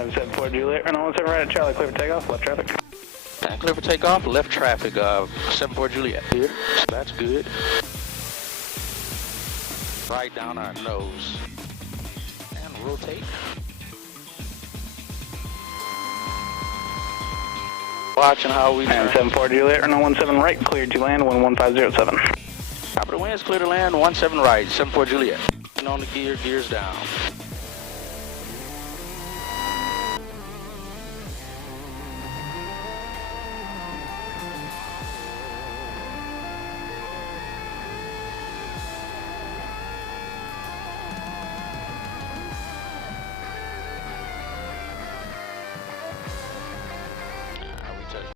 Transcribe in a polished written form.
And 74 Juliet, runway 17 right at Charlie, clear for takeoff, left traffic. And clear for takeoff, left traffic, 74 Juliet here. That's good. Right down our nose. And rotate. Watching how we And 74 Juliet, runway 17 right, cleared to land, 11507. Top of the winds, clear to land, 17 right, 74 Juliet. And on the gears down.